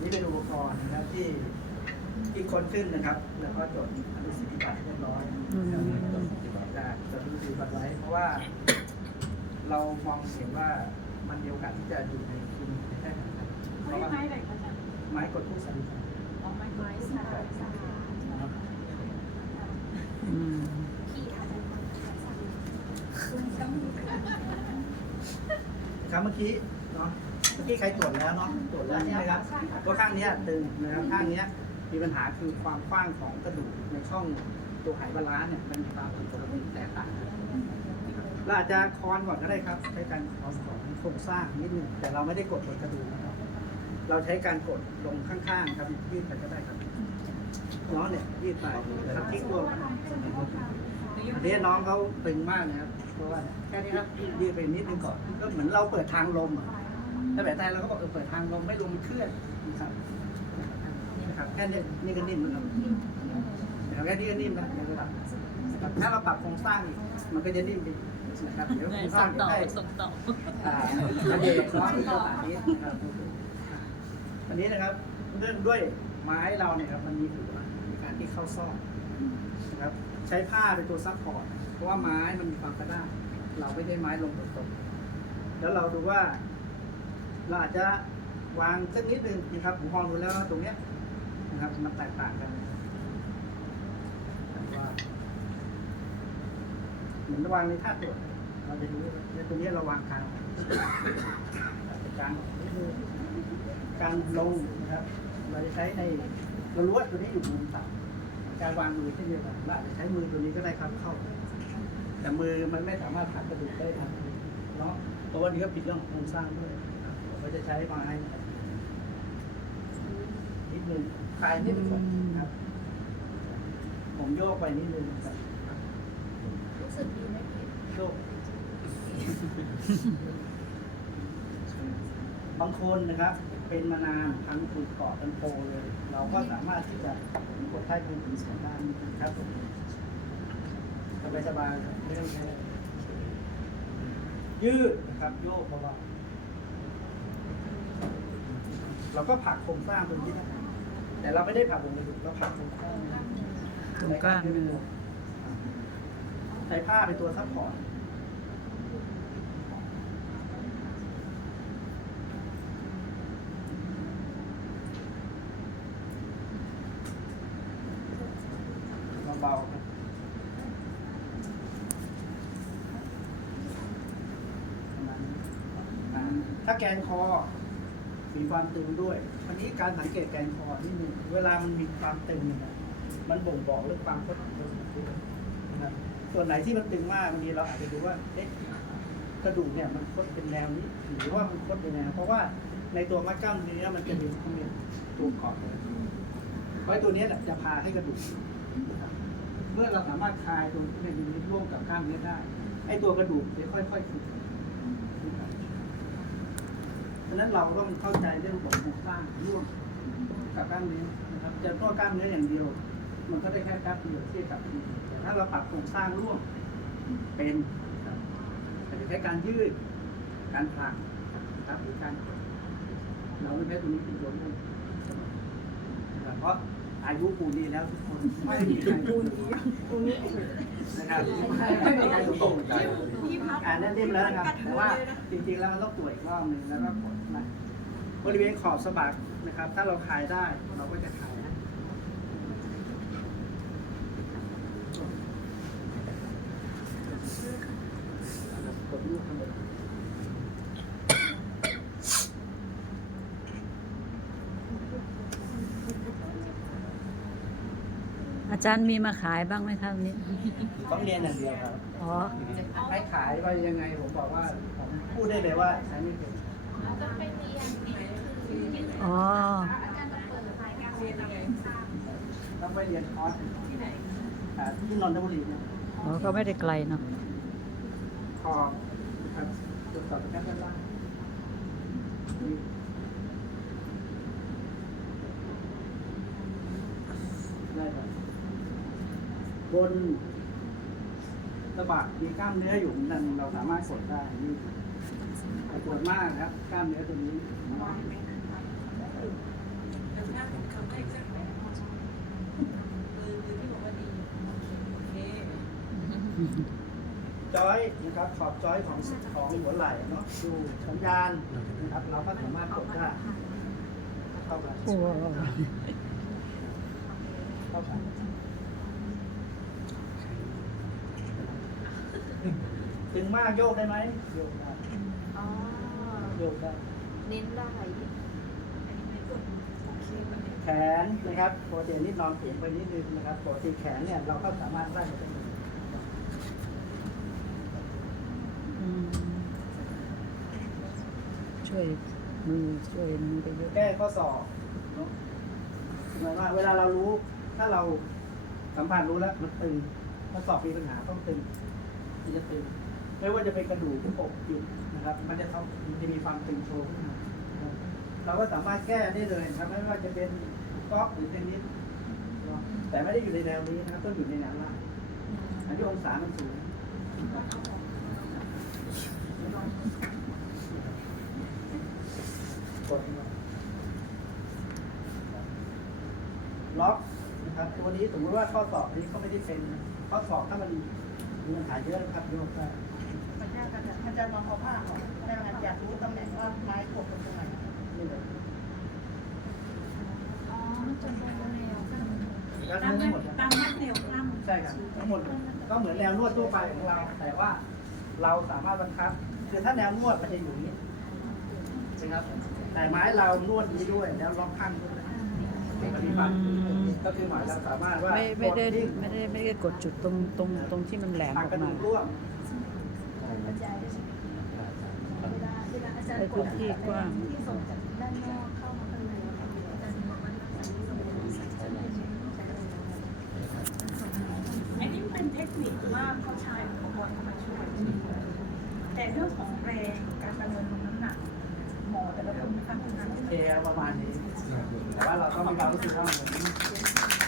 นี่เป็นอุปกรณ์นะครับที่ที่คนขึ้นนะครับ แล้วก็จดอนุสิทธิบัตรเรียบร้อยนะครับจดสิทธิบัตรได้จดอนุสิทธิบัตรไว้เพราะว่า เรามองเห็นว่ามันมีโอกาสที่จะอยู่ในคลินิกในแพทย์นะครับเพไม่ราะว่าไม้ไหนคะอาจารย์ไม้กดทุกสันนิษฐานอ๋อไม้ไม้สาราสารานะครับ อืม ขี่อาจารย์คนคุณต้องมีค่ะ ครับเมื่อกี้เนาะเมื่อกี้ใครตรวจแล้วเนาะตรวจแล้วใช่ไหมครับว่าข้างเนี้ยตึงนะครับข้างเนี้ยมีปัญหาคือความกว้างของกระดูกในช่องตัวไหบาลานซ์เนี่ยมันมีความผิดปกติแตกต่างกันเราอาจจะคอนก่อนก็ได้ครับ ใช้การคอนก่อนโครงสร้างนิดนึงแต่เราไม่ได้กดบนกระดูกนะครับเราใช้การกดลงข้างๆครับยืดไปก็ได้ครับน้องเนี่ยยืดไปครับทิ้งตัวกันอันนี้น้องเขาตึงมากนะครับ เพราะว่าแค่นี้ครับยืดไปนิดนึงก่อนก็เหมือนเราเปิดทางลมอะถ้าแบบไทยเราก็บอกเออเปิดทางลมไม่ลมเคลื่อนนะครับนะครับแค่นี้นี่ก็นิ่มแล้วนะครับแค่นี้ก็นิ่มแล้วในระดับนะครับถ้าเราปรับโครงสร้างอีกมันก็จะนิ่มไปอีนะครับเดี๋ยวโครงสร้างจะได้ส่งต่ออ่าประเด็นนาะประมาณนี้นะครับอันนี้นะครับเนื่องด้วยไม้เราเนี่ยครับมันมีถือว่าในการที่เข้าซ่อนนะครับ ใช้ผ้าเป็นตัวซัพพอร์ตเพราะว่าไม้มันมีความกระด้างเราไม่ได้ไม้ลงตรงๆแล้วเราดูว่า เราอาจจะวางสักนิดนึงนะครับผมมองดูแล้วตรงเนี้ยนะครับมันแตกต่างกันแต่ว่าเหมือนวางในท่าตรวจเราจะดูในตรงนี้เราวางกลางการการลงนะครับ เราจะใช้ในเรารู้ว่าตัวนี้อยู่มุมต่ำ การวางมือเช่นเดียวกันเราอาจจะใช้มือตัวนี้ก็ได้ครับเข้า แต่มือมันไม่สามารถผลักกระดูกได้ทันทีเนาะเพราะว่านี่ก็ผิดเรื่องของโครงสร้างด้วยนะครับผมก็จะใช้ไม้นะครับนิดนึงคลายนิดนึงก่อนะครับ ผมโยกไปนิดนึงครับรู้สึกดีไหมพี่โยกบางคนนะครับเป็นมานานทั้งถูกเกาะทั้งโตเลย เราก็สามารถที่จะกดใต้พื้นถึงสองด้านนะครับผมสบายสบายๆครับไม่ต้องใช้ยืดนะครับโยกเบาๆเราก็ผักโครงสร้างตรงนี้นะแต่เราไม่ได้ผักลงกระดูกเราผักโครงสร้างตรงกล้ามเนื้อใช้ผ้าเป็นตัวซัพพอร์ต เบาๆถ้าแกนคอมีความตึงด้วยวันนี้การสังเกตแกนคอที่หนึ่งเวลามันมีความตึงเนี่ยมันบ่งบอกเรื่องความคดของกระดูกด้วยนะครับส่วนไหนที่มันตึงมากบางทีเราอาจจะดูว่าเอ๊ะกระดูกเนี่ยมันคดเป็นแนวนี้หรือว่ามันคดเป็นแนวเพราะว่าในตัวมัดกล้ามเนื้อมันจะมีมันมีตัวเกาะเพราะไอ้ตัวนี้จะพาให้กระดูกนะครับ เมื่อเราสามารถคลายตรงที่เป็นนิตร่วมกับกล้ามเนื้อได้ไอ้ตัวกระดูกจะค่อยๆฝึกฉะนั้นเราต้องเข้าใจเรื่องของโครงสร้างร่วมกับกล้ามเนื้อนะครับจะตัวกล้ามเนื้ออย่างเดียว มันก็ได้แค่กล้ามเนื้อที่กับทีแต่ถ้าเราปรับโครงสร้างร่วมเป็นอาจจะใช้การยืด การผลักนะครับหรือการเราไม่ใช้ตรงนี้เป็นตัวร่วมนะครับเพราะ อายุปูนี้แล้วทุกคนไม่มีใครปูนนี้นะครับไม่มีใครตกใจอ่านได้เรียบแล้วนะครับ แต่ว่าจริงๆแล้วมันต้องตรวจอีกรอบหนึ่งแล้วก็กดนะบริเวณขอบสะบักนะครับ ถ้าเราคลายได้เราก็จะคลายนะกดลูกข้างบน อาจารย์มีมาขายบ้างไหมครับวันนี้ ต้องเรียนอย่างเดียวครับอ๋อ ให้ขายไปยังไงผมบอกว่าผมพูดได้เลยว่าใช้ไม่เป็นจะไปเรียนที่ยืดอ๋ออาจารย์จะเปิดรายการเรียนอะไรทราบต้องไปเรียนคอร์สที่ไหนอ่าที่นนทบุรีเนี่ยอ๋อ ก็ไม่ได้ไกลเนาะขอบนะครับตรวจสอบแค่ด้านล่าง บนสะบักมีกล้ามเนื้ออยู่นั่นเราสามารถกดได้นี่ปวดมากครับกล้ามเนื้อตัวนี้จอยนะครับขอบจอยของของหัวไหล่เนาะดูสัญญาณนะครับเราก็สามารถกดได้เข้าไปเข้าไป ตึงมากโยกได้ไหมโยกได้อ๋อ โยกได้ เน้นได้แขนนะครับปกตินี่นอนเอียงไปนิดนึงนะครับปกติแขนเนี่ยเราก็สามารถไล่ไปได้อืมช่วยมือช่วยมือไปเยอะแก้ข้อศอกเนาะหมายว่าเวลาเรารู้ถ้าเราสัมผัสรู้แล้วมันตึงข้อศอกมีปัญหาต้องตึง มันจะตึงไม่ว่าจะเป็นกระดูกหรืออกปิดนะครับ มันจะต้องมันจะมีความตึงโชว์ขึ้นมาเราก็สามารถแก้ได้เลยครับไม่ว่าจะเป็นก๊อกหรือเทนนิสแต่ไม่ได้อยู่ในแนวนี้นะครับต้องอยู่ในแนวล่างอันที่องศามันสูงกดล็อกนะครับตัวนี้สมมติว่าข้อสอบนี้เขาไม่ได้เป็นข้อสอบถ้ามัน มีปัญหาเยอะนะครับโยกได้มันจะมันจะมันจะลองเอาผ้าออกได้ไหมอยากรู้ตำแหน่งว่าไม้กดตรงไหนนี่เลยอ๋อมันจะเป็นแนวแล้วทั้งหมดตามมัดเหนียวกล้ามใช่ครับทั้งหมดก็เหมือนแนวนวดทั่วไปของเรา แต่ว่าเราสามารถบังคับ คือถ้าแนวนวดมันจะอยู่นี้นะครับแต่ไม้เรานวดนี้ด้วยแล้วล็อกข้างด้วย ก็คือหมายเราสามารถว่าไม่ไม่ได้กทิ้งไม่ได้ไม่ได้กดจุดตรงตรงตรงที่มันแหลมหัอกอกกระดูมากร่วมกระจายเวลาเวลาอาจารย์ให้พื้นที่กว้างที่ส่งจากด้านนอกเข้ามาข้างในอาจารย์บอกว่ารักษาที่ส่งจากด้านในใช้เลยอันนี้เป็นเทคนิคว่าเขาใช้อุปกรณ์เข้ามาช่วยแต่เรื่องของแรงการประเมินน้ำหนักห มอแต่ละคนไม่ต่างกันโอเคประมาณนี้ แต่ว่าเราต้องมีความรู้สึกว่าเหมือน